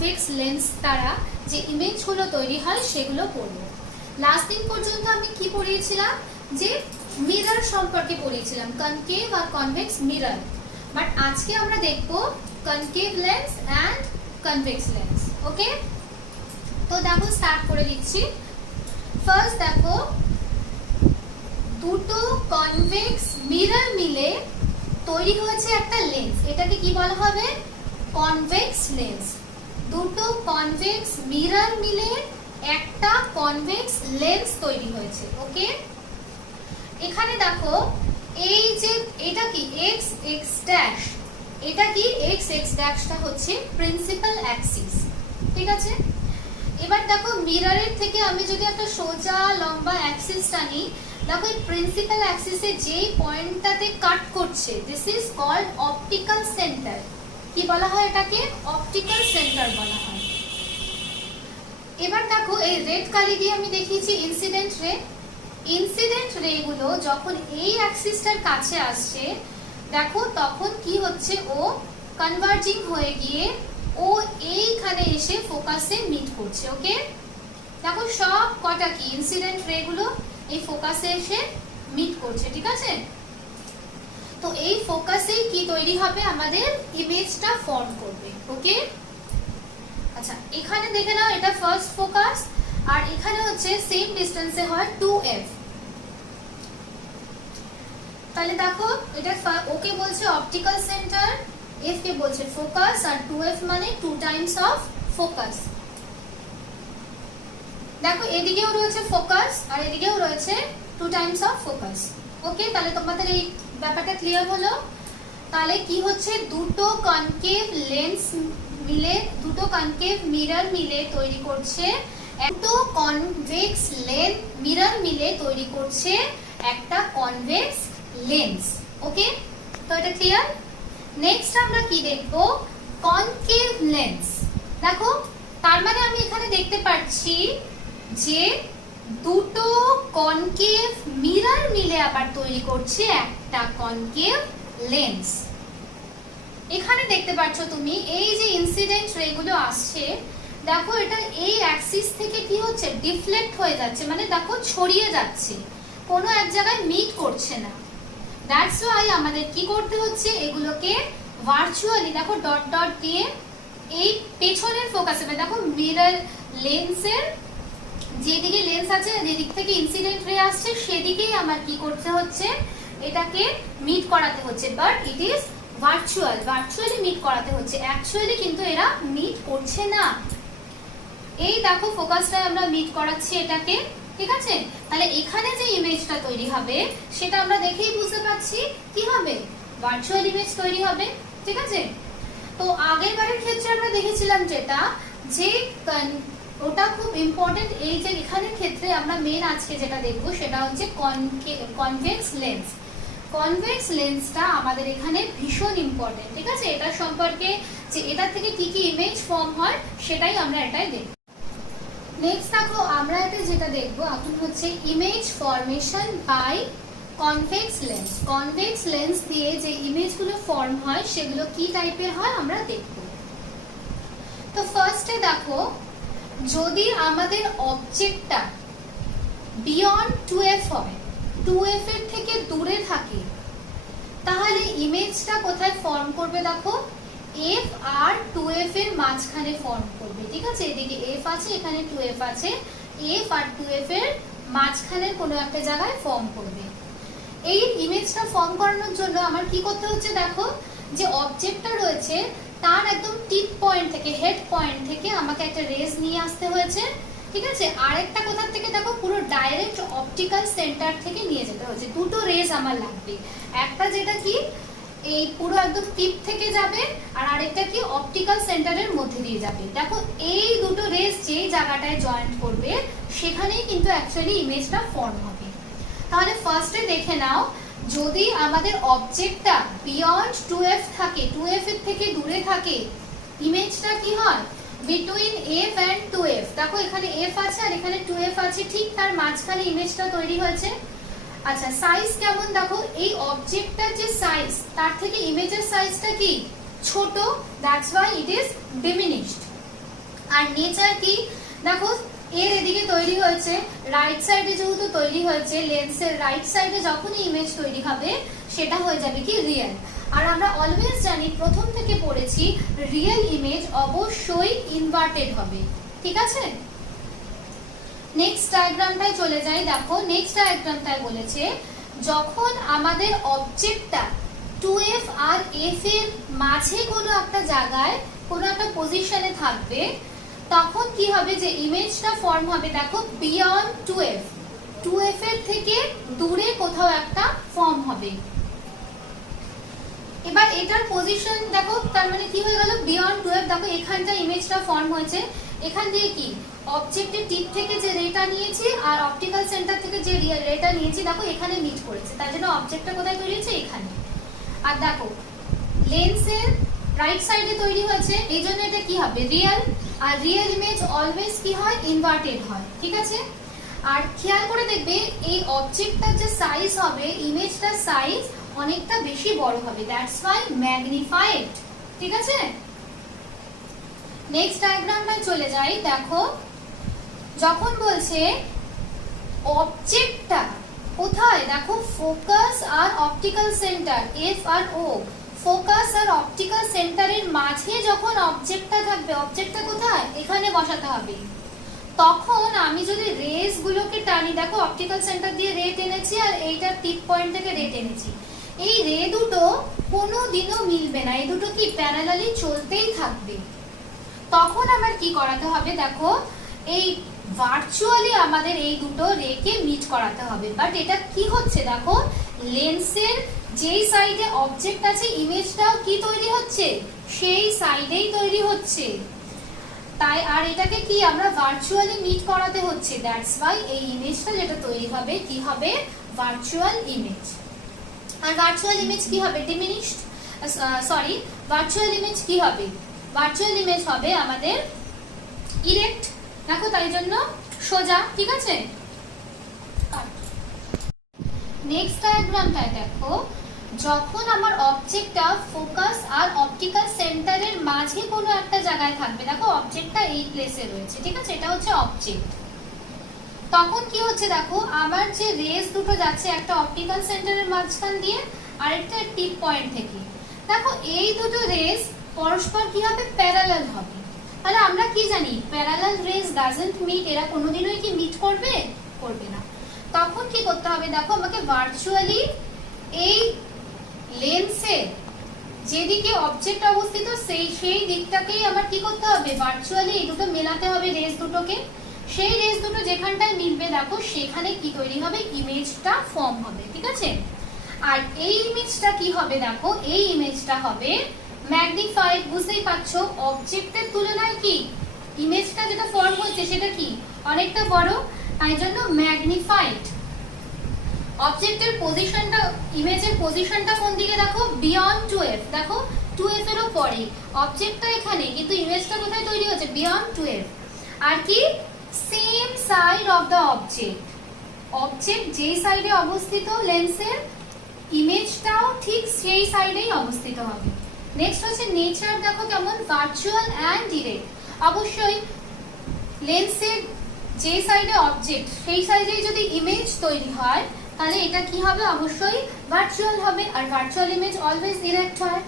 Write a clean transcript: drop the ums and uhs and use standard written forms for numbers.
Convex lens দ্বারা যে ইমেজগুলো তৈরি হয় সেগুলো পড়ব। লাস্ট দিন পর্যন্ত আমি কি পড়িয়েছিলাম, যে মিরর সম্পর্কে পড়িয়েছিলাম, কনকেভ আর কনভেক্স মিরর। বাট আজকে আমরা দেখব concave lens and convex lens. Okay, তো দেখো স্টার্ট করে দিচ্ছি। ফার্স্ট দেখো, দুটো কনভেক্স মিরর মিলে তৈরি হয়েছে একটা লেন্স, এটাকে কি বলা হবে? Convex lens. দুটো কনভেক্স মিরর মিলে একটা কনভেক্স লেন্স তৈরি হয়েছে। ওকে, এখানে দেখো এই যে এটা কি x x ড্যাশ, এটা কি x x ড্যাশটা হচ্ছে প্রিন্সিপাল অ্যাক্সিস, ঠিক আছে। এবার দেখো মিররের থেকে আমি যদি একটা সোজা লম্বা অ্যাক্সিস টানি, দেখো এই প্রিন্সিপাল অ্যাক্সিসে যেই পয়েন্টটাতে কাট করছে, this is called optical centre. কি বলা হয় এটাকে? অপটিক্যাল সেন্টার বলা হয়। এবার দেখো এই রেড কালি দিয়ে আমি দেখিয়েছি ইনসিডেন্ট রে। ইনসিডেন্ট রে গুলো যখন এই অ্যাক্সিসটার কাছে আসছে, দেখো তখন কি হচ্ছে, ও কনভার্জিং হয়ে গিয়ে ও এইখানে এসে ফোকাসে মিট করছে। ওকে, দেখো সব কটা কি ইনসিডেন্ট রে গুলো এই ফোকাসে এসে মিট করছে, ঠিক আছে। তো এই ফোকাসেই কি তৈরি হবে, আমাদের ইমেজটা ফর্ম করবে। ওকে, আচ্ছা এখানে দেখে নাও, এটা ফার্স্ট ফোকাস, আর এখানে হচ্ছে সেম ডিসটেন্সে হয় 2f। তাহলে দেখো এটা ওকে বলছে অপটিক্যাল সেন্টার, f কে বলছে ফোকাস, আর 2f মানে 2 টাইমস অফ ফোকাস। দেখো এদিকেও রয়েছে ফোকাস আর এদিকেও রয়েছে 2 টাইমস অফ ফোকাস। ওকে, তাহলে তোমাদের এই ব্যাপারটা ক্লিয়ার হলো। তাহলে কি হচ্ছে, দুটো কনকেভ লেন্স মিলে, দুটো কনকেভ মিরর মিলে তৈরি করছে, দুটো কনভেক্স মিরর মিলে তৈরি করছে একটা কনভেক্স লেন্স। ওকে, তো এটা ক্লিয়ার। নেক্সট আমরা কি দেখব, কনকেভ লেন্স। দেখো তার মানে আমি এখানে দেখতে পাচ্ছি যে দুটো কনকেভ মিরর মিলে আবার তৈরি করছে একটা কনকেভ লেন্স। এখানে দেখতে পাচ্ছ তুমি এই যে ইনসিডেন্ট রে গুলো আসছে, দেখো এটা এই অ্যাক্সিস থেকে কি হচ্ছে, ডিফ্লেক্ট হয়ে যাচ্ছে, মানে দেখো ছড়িয়ে যাচ্ছে, কোনো এক জায়গায় মিট করছে না। দ্যাটস ওয়াই আমাদের কি করতে হচ্ছে, এগুলোকে ভার্চুয়ালি দেখো ডট ডট দিয়ে এই পেছনের ফোকাসে, দেখো মিরর লেন্সের যেদিকে লেন্স আছে, যেদিক থেকে ইনসিডেন্ট রে আসছে, সেদিকেই আমার কি করতে হচ্ছে, এটাকে মিট করাতে হচ্ছে। But it is virtually meet করাতে হচ্ছে, অ্যাকচুয়ালি কিন্তু এরা মিট করছে না। এই দেখো ফোকাসটায় আমরা মিট করাচ্ছি এটাকে, ঠিক আছে। তাহলে এখানে যে ইমেজটা তৈরি হবে সেটা আমরা দেখেই বুঝতে পারছি কি হবে, ভার্চুয়াল ইমেজ তৈরি হবে, ঠিক আছে। তো আগের বারের ক্ষেত্রে আমরা দেখেছিলাম যেটা, যে ওটা খুব ইম্পর্টেন্ট, এই যে এখানের ক্ষেত্রে আমরা মেন আজকে যেটা দেখবো সেটা হচ্ছে কনভেক্স লেন্স। কনভেক্স লেন্সটা আমাদের এখানে ভীষণ ইম্পর্টেন্ট, ঠিক আছে। এটা সম্পর্কে যে এটা থেকে কি কি ইমেজ ফর্ম হয় সেটাই আমরা এটাই দেখব। নেক্সট দেখো আমরা এটা যেটা দেখবো এখন হচ্ছে image formation by convex lens. Convex lens দিয়ে যে ইমেজগুলো ফর্ম হয় সেগুলো কি টাইপের হয় আমরা দেখব। তো ফার্স্টে দেখো, যদি আমাদের অবজেক্টটা বিয়ন্ড 2f হয়, 2f এর থেকে দূরে থাকে, তাহলে ইমেজটা কোথায় ফর্ম করবে, দেখো f আর 2f এর মাঝখানে ফর্ম করবে, ঠিক আছে। এদিকে f আছে, এখানে 2f আছে, f আর 2f এর মাঝখানে কোনো একটা জায়গায় ফর্ম করবে। এই ইমেজটা ফর্ম করানোর জন্য আমার কি করতে হচ্ছে, দেখো যে অবজেক্টটা রয়েছে তার একদম টিপ পয়েন্ট থেকে, হেড পয়েন্ট থেকে আমাকে একটা রেজ নিয়ে আসতে হয়েছে, ঠিক আছে। আরেকটা কোথা থেকে, দেখো পুরো ডাইরেক্ট অপটিক্যাল সেন্টার থেকে নিয়ে যেতে হচ্ছে। দুটো রেজ আমার লাগবে, একটা যেটা কি এই পুরো একদম টিপ থেকে যাবে, আর আরেকটা কি অপটিক্যাল সেন্টারের মধ্যে দিয়ে যাবে। দেখো এই দুটো রেজ যে জায়গাটায় জয়েন্ট করবে সেখানেই কিন্তু অ্যাকচুয়ালি ইমেজটা ফর্ম হবে। তাহলে ফার্স্টে দেখে নাও, যদি আমাদের অবজেক্টটা বিয়ন্ড 2f থাকে, 2f এর থেকে দূরে থাকে, ইমেজটা কি হয়, বিটুইন f and 2f। দেখো এখানে f আছে আর এখানে 2f আছে, ঠিক তার মাঝখানে ইমেজটা তৈরি হয়েছে। আচ্ছা সাইজ কেমন, দেখো এই অবজেক্টটার যে সাইজ তার থেকে ইমেজের সাইজটা কি ছোট, that's why it is diminished. আর নেচার কি দেখো, এর এদিকে তৈরি হয়েছে, রাইট সাইডে যেহেতু তৈরি হয়েছে, লেন্সের রাইট সাইডে যখনই ইমেজ তৈরি হবে সেটা হয়ে যাবে কি রিয়েল। আর আমরা অলওয়েজ জানি, প্রথম থেকে পড়েছি, রিয়েল ইমেজ অবশ্যই ইনভার্টেড হবে, ঠিক আছে। নেক্সট ডায়াগ্রামটায় চলে যাই। দেখো নেক্সট ডায়াগ্রামটায় বলেছে যখন আমাদের অবজেক্টটা 2f আর f এর মাঝে কোনো একটা জায়গায় কোনো একটা পজিশনে থাকবে, তখন কি হবে, যে ইমেজটা ফর্ম হবে দেখো বিয়ন্ড 2f, 2f এর থেকে দূরে কোথাও একটা ফর্ম হবে। এবার এটার পজিশন দেখো, তার মানে কি হয়ে গেল, বিয়ন্ড 2f। দেখো এখানটা ইমেজটা ফর্ম হয়েছে, এখান দিয়ে কি অবজেক্টের টিপ থেকে যে রেটা নিয়েছি আর অপটিক্যাল সেন্টার থেকে যে রেটা নিয়েছি, দেখো এখানে মিট করেছে, তার জন্য অবজেক্টটা কোথায় তৈরি হয়েছে, এখানে। আর দেখো লেন্সের রাইট সাইডে তৈরি হয়েছে, এই জন্য এটা কি হবে, রিয়েল। আর রিয়েল ইমেজ অলওয়েজ কি হয়, ইনভার্টেড হয়, ঠিক আছে। আর খেয়াল করে দেখবে এই অবজেক্টটার যে সাইজ হবে, ইমেজটার সাইজ অনেকটা বেশি বড় হবে, দ্যাটস ওয়াই ম্যাগনিফাইড, ঠিক আছে। নেক্সট ডায়াগ্রামটায় চলে যাই। দেখো যখন বলছে অবজেক্টটা কোথায়, দেখো focus R optical centre F R ও, ফোকাস আর অপটিক্যাল সেন্টারের মাঝে যখন অবজেক্টটা থাকবে, অবজেক্টটা কোথায়, এখানে বসাতে হবে। তখন আমি যদি রেস গুলোকে টানি, দেখো অপটিক্যাল সেন্টার দিয়ে রে টেনেছি আর এইটার টিপ পয়েন্ট থেকে রে টেনেছি, এই রে দুটো কোনোদিনও মিলবে না, এই দুটো কি প্যারালালি চলতেই থাকবে। তখন আমার কি করাতে হবে, দেখো এই ভার্চুয়ালি আমাদের এই দুটো রেকে মিট করাতে হবে। বাট এটা কি হচ্ছে, দেখো লেন্সের যেই সাইডে অবজেক্ট আছে, ইমেজটাও কি তৈরি হচ্ছে, সেই সাইডেই তৈরি হচ্ছে, তাই আর এটাকে কি আমরা ভার্চুয়ালি মিট করাতে হচ্ছে, দ্যাটস ওয়াই এই ইমেজটা যেটা তৈরি হবে কি হবে, ভার্চুয়াল ইমেজ। আর ভার্চুয়াল ইমেজ কি হবে, ডিমিনিশড, সরি ভার্চুয়াল ইমেজ কি হবে, ভার্চুয়াল ইমেজ হবে আমাদের ইরেক্ট, দেখো তাই জন্য সোজা, ঠিক আছে। নেক্সট ডায়াগ্রামটায় দেখো যখন আমার অবজেক্টটা ফোকাস আর অপটিক্যাল সেন্টারের মাঝে কোনো একটা জায়গায় থাকবে, দেখো অবজেক্টটা এই প্লেসে রয়েছে, ঠিক আছে, এটা হচ্ছে অবজেক্ট। তখন কি হচ্ছে, দেখো আমার যে রেস দুটো যাচ্ছে, একটা অপটিক্যাল সেন্টারের মাঝখান দিয়ে আর একটা টিপ পয়েন্ট থেকে, দেখো এই দুটো রেস পরস্পর কি হবে, প্যারালাল হবে। তাহলে আমরা কি জানি, প্যারালাল রেস ডাজন্ট মিট, এরা কোনোদিনই কি মিট করবে, করবে না। তখন কি করতে হবে, দেখো আমাকে ভার্চুয়ালি এই লেন্সের যেদিকে অবজেক্ট অবস্থিত সেই দিকটাকেই আমার কি করতে হবে, ভার্চুয়ালি এই দুটো মেলাতে হবে রেস দুটোকে। সেই রেস দুটো যেখানটায় মিলবে, দেখো সেখানে কি তৈরি হবে, ইমেজটা ফর্ম হবে, ঠিক আছে। আর এই ইমেজটা কি হবে, দেখো এই ইমেজটা হবে ম্যাগনিফাইড, বুঝতেই পারছো অবজেক্টের তুলনায় কি ইমেজটা যেটা ফর্ম হচ্ছে সেটা কি অনেকটা বড়, তাই জন্য ম্যাগনিফাইড। অবজেক্টের পজিশনটা, ইমেজের পজিশনটা কোন দিকে, দেখো বিয়ন্ড 2f, দেখো 2f এরও পরে, অবজেক্টটা এখানে কিন্তু ইমেজটা কোথায় তৈরি হচ্ছে, বিয়ন্ড 2f। আর কি same side of the object, object যেই সাইডে অবস্থিত লেন্সের, ইমেজটাও ঠিক সেই সাইডেই অবস্থিত হবে। নেক্সট হচ্ছে নেচার, দেখো কেমন ভার্চুয়াল অ্যান্ড ডিরেক্ট। অবশ্যই লেন্সের যে সাইডে অবজেক্ট সেই সাইডেই যদি ইমেজ তৈরি হয়, তাহলে এটা কি হবে, অবশ্যই ভার্চুয়াল হবে। আর ভার্চুয়াল ইমেজ অলওয়েজ ডিরেক্ট হয়।